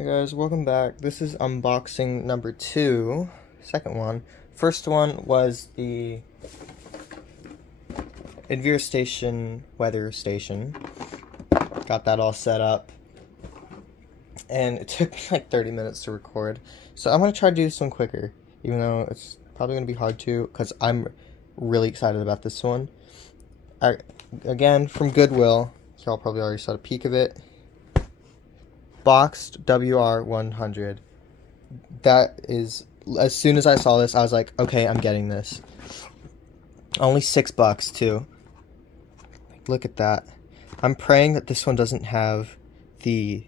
Hey guys, welcome back. This is unboxing number 2, second one. First one was the wr station weather station. Got that all set up. And it took me like 30 minutes to record. So I'm going to try to do this one quicker, even though it's probably going to be hard to, because I'm really excited about this one. Again, from Goodwill. Y'all probably already saw a peek of it. Boxed wr-100. That is, as soon as I saw this, I was like, okay, I'm getting this. Only $6 too. Look at that. I'm praying that this one doesn't have the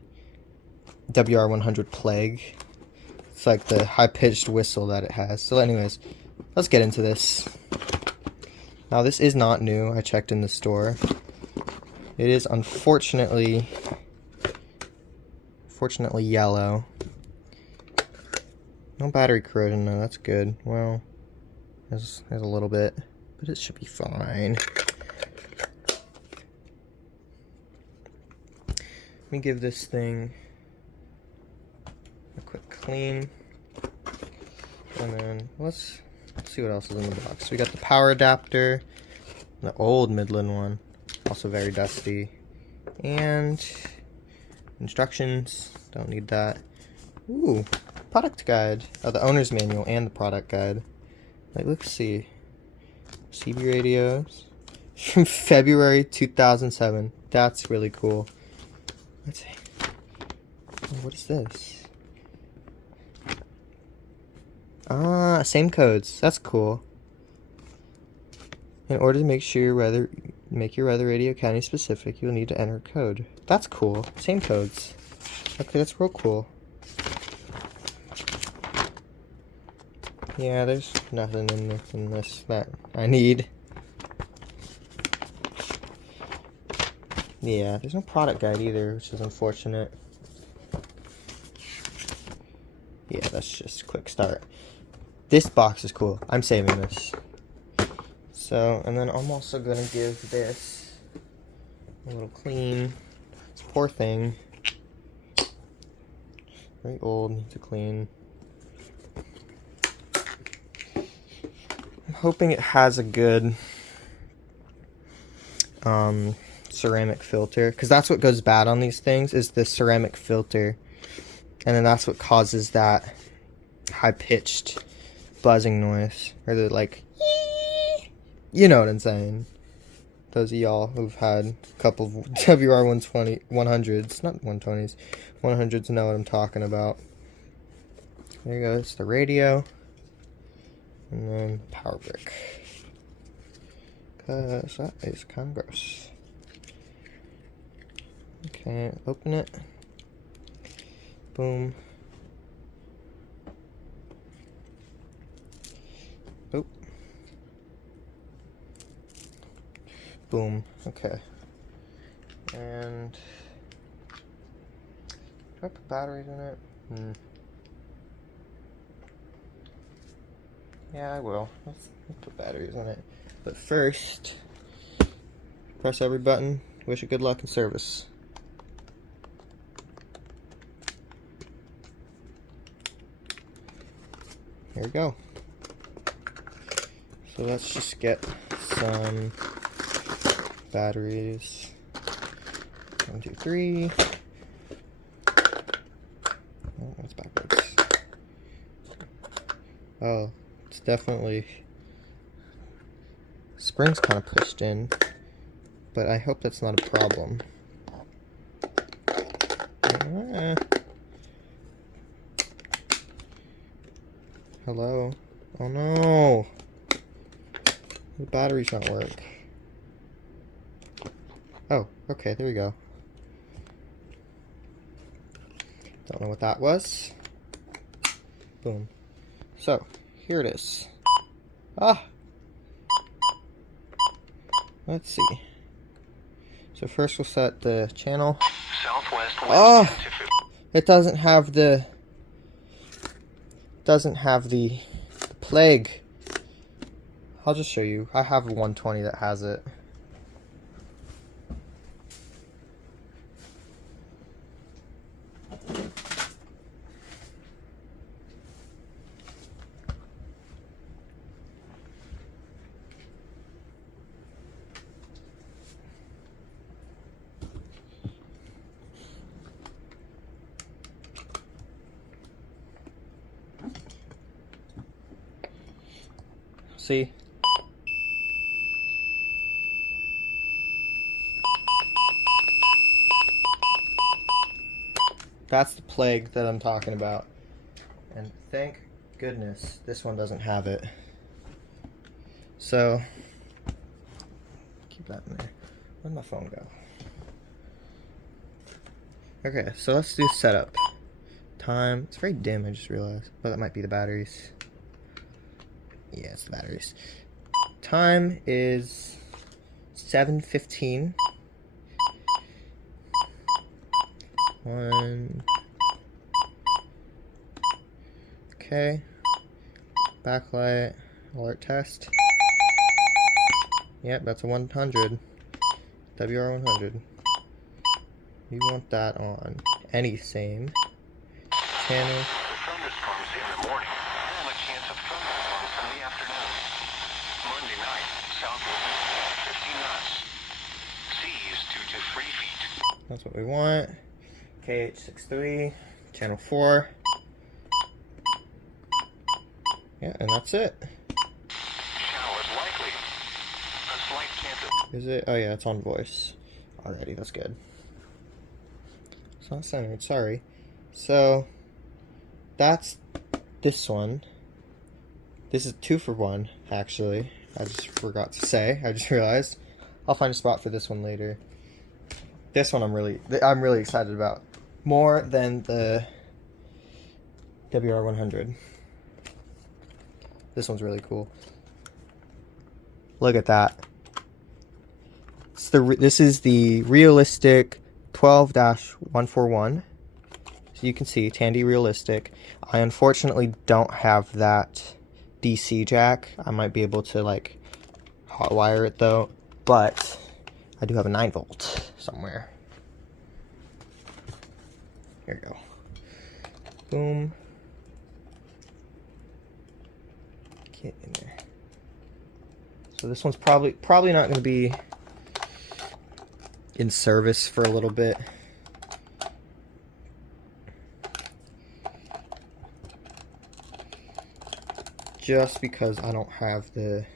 wr-100 plague. It's like the high-pitched whistle that it has. So anyways, let's get into this. Now this is not new. I checked in the store. It is unfortunately yellow. No battery corrosion though, that's good. Well, there's a little bit, but it should be fine. Let me give this thing a quick clean. And then let's see what else is in the box. We got the power adapter, the old Midland one, also very dusty. And instructions, don't need that. Ooh, product guide. Oh, the owner's manual and the product guide. Like, let's see. CB radios from February 2007. That's really cool. Let's see. Oh, what is this? Ah, same codes. That's cool. In order to make your weather radio county specific, you'll need to enter a code. That's cool. Same codes. Okay, that's real cool. Yeah, there's nothing in this that I need. Yeah, there's no product guide either, which is unfortunate. Yeah, that's just a quick start. This box is cool. I'm saving this. So, and then I'm also gonna give this a little clean. This poor thing. Very old, needs a clean. I'm hoping it has a good ceramic filter, because that's what goes bad on these things, is the ceramic filter. And then that's what causes that high-pitched buzzing noise, or the like, you know what I'm saying. Those of y'all who've had a couple of wr-100s, not 120s, 100s know what I'm talking about. There you go, it's the radio. And then power brick. Because that is kind of gross. Okay, open it. Boom. Oh. Boom. Okay. And do I put batteries in it? Yeah, I will. Let's put batteries in it. But first, press every button. Wish it good luck and service. Here we go. So let's just get some batteries. 1, 2, 3. Oh, that's backwards. Oh, it's definitely, spring's kind of pushed in, but I hope that's not a problem. Hello? Oh no! The batteries don't work. Oh, okay, there we go. Don't know what that was. Boom. So, here it is. Ah! Let's see. So first we'll set the channel. Oh! It doesn't have the plague. I'll just show you. I have a 120 that has it. See? That's the plague that I'm talking about. And thank goodness this one doesn't have it. So, keep that in there. Where'd my phone go? Okay, so let's do setup. Time. It's very dim, I just realized. Oh, that might be the batteries. Yeah, it's the batteries. Time is 7:15. Okay. Backlight. Alert test. Yep, that's a 100. wr-100. We want that on any same channel. Thunderstorms in the morning and a chance of thunderstorms in the afternoon. Monday night, south wind 15 knots. Sea is 2 to 3 feet. That's what we want. KH63, channel 4. Yeah, and that's it. Showers likely. A slight chance of... Is it? Oh yeah, it's on voice already. That's good. It's not centered, sorry. So, that's this one. This is 2 for 1, actually. I just forgot to say. I just realized. I'll find a spot for this one later. This one I'm really excited about. More than the wr-100. This one's really cool. Look at that. This is the Realistic 12-141. So you can see, Tandy Realistic. I unfortunately don't have that DC jack. I might be able to like hotwire it though, but I do have a 9-volt somewhere. Here we go. Boom. Get in there. So this one's probably not going to be in service for a little bit. Just because I don't have the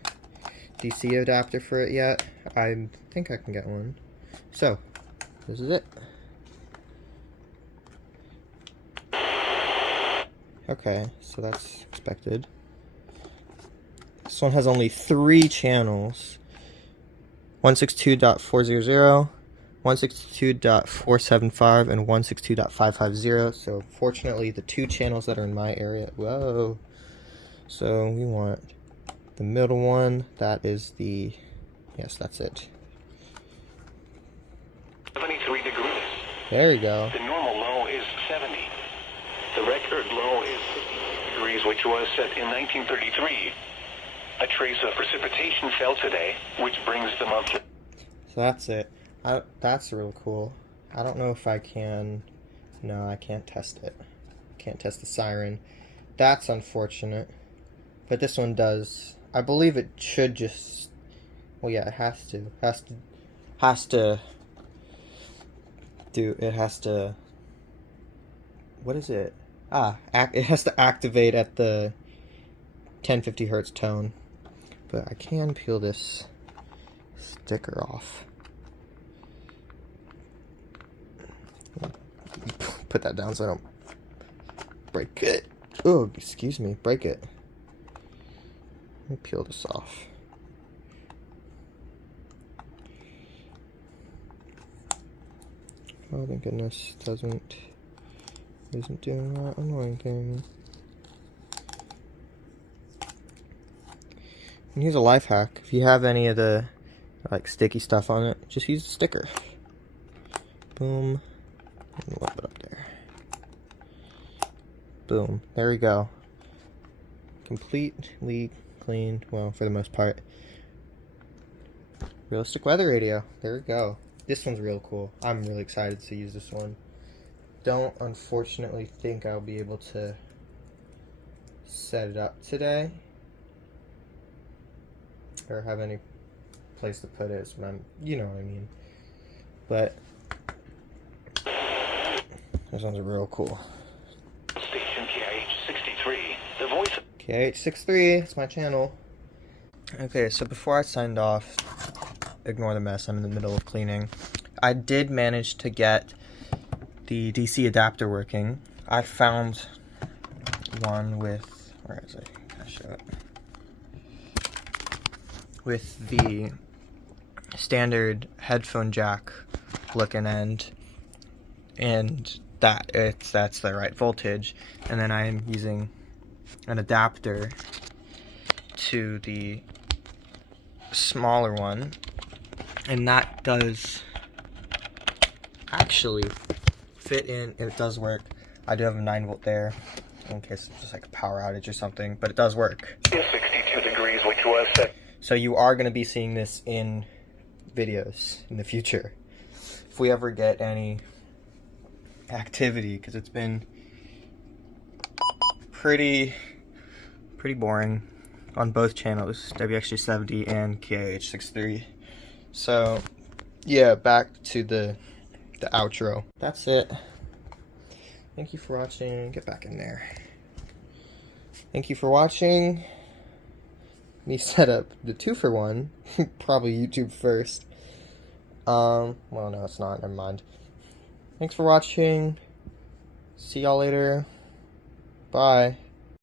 DC adapter for it yet. I think I can get one. So, this is it. Okay, so that's expected. This one has only 3 channels. 162.400, 162.475, and 162.550. So fortunately, the 2 channels that are in my area. Whoa. So we want the middle one. That is the. Yes, that's it. 73 degrees. There we go. The normal low is 70. The record low is 50 degrees, which was set in 1933. A trace of precipitation fell today, which brings the monthly. So that's it. That's real cool. I don't know if I can. No, I can't test it. Can't test the siren. That's unfortunate. But this one does. I believe it should just. Well, yeah, it has to. Has to. Do it has to. What is it? It has to activate at the 1050 hertz tone. But I can peel this sticker off. Put that down so I don't break it. Oh, excuse me, break it. Let me peel this off. Oh, thank goodness, isn't doing that annoying thing. And here's a life hack. If you have any of the like sticky stuff on it, just use the sticker. Boom. And a little bit up there. Boom. There we go. Completely clean. Well, for the most part. Realistic weather radio. There we go. This one's real cool. I'm really excited to use this one. Don't unfortunately think I'll be able to set it up today. Or have any place to put it. You know what I mean. But this one's real cool. Station KH63, the voice. KH63, it's my channel. Okay, so before I signed off, ignore the mess, I'm in the middle of cleaning. I did manage to get the DC adapter working. I found one with, where is it? Can I show it? With the standard headphone jack looking end, and that's the right voltage. And then I am using an adapter to the smaller one, and that does actually fit in. It does work. I do have a 9-volt there in case it's just like a power outage or something, but it does work. 62 degrees, which was So you are going to be seeing this in videos in the future if we ever get any activity, because it's been pretty boring on both channels, WXG70 and KIH63. So yeah, back to the outro. That's it. Thank you for watching. Get back in there. Thank you for watching me set up the 2-for-1. Probably YouTube first. Well, no, it's not. Never mind. Thanks for watching. See y'all later. Bye.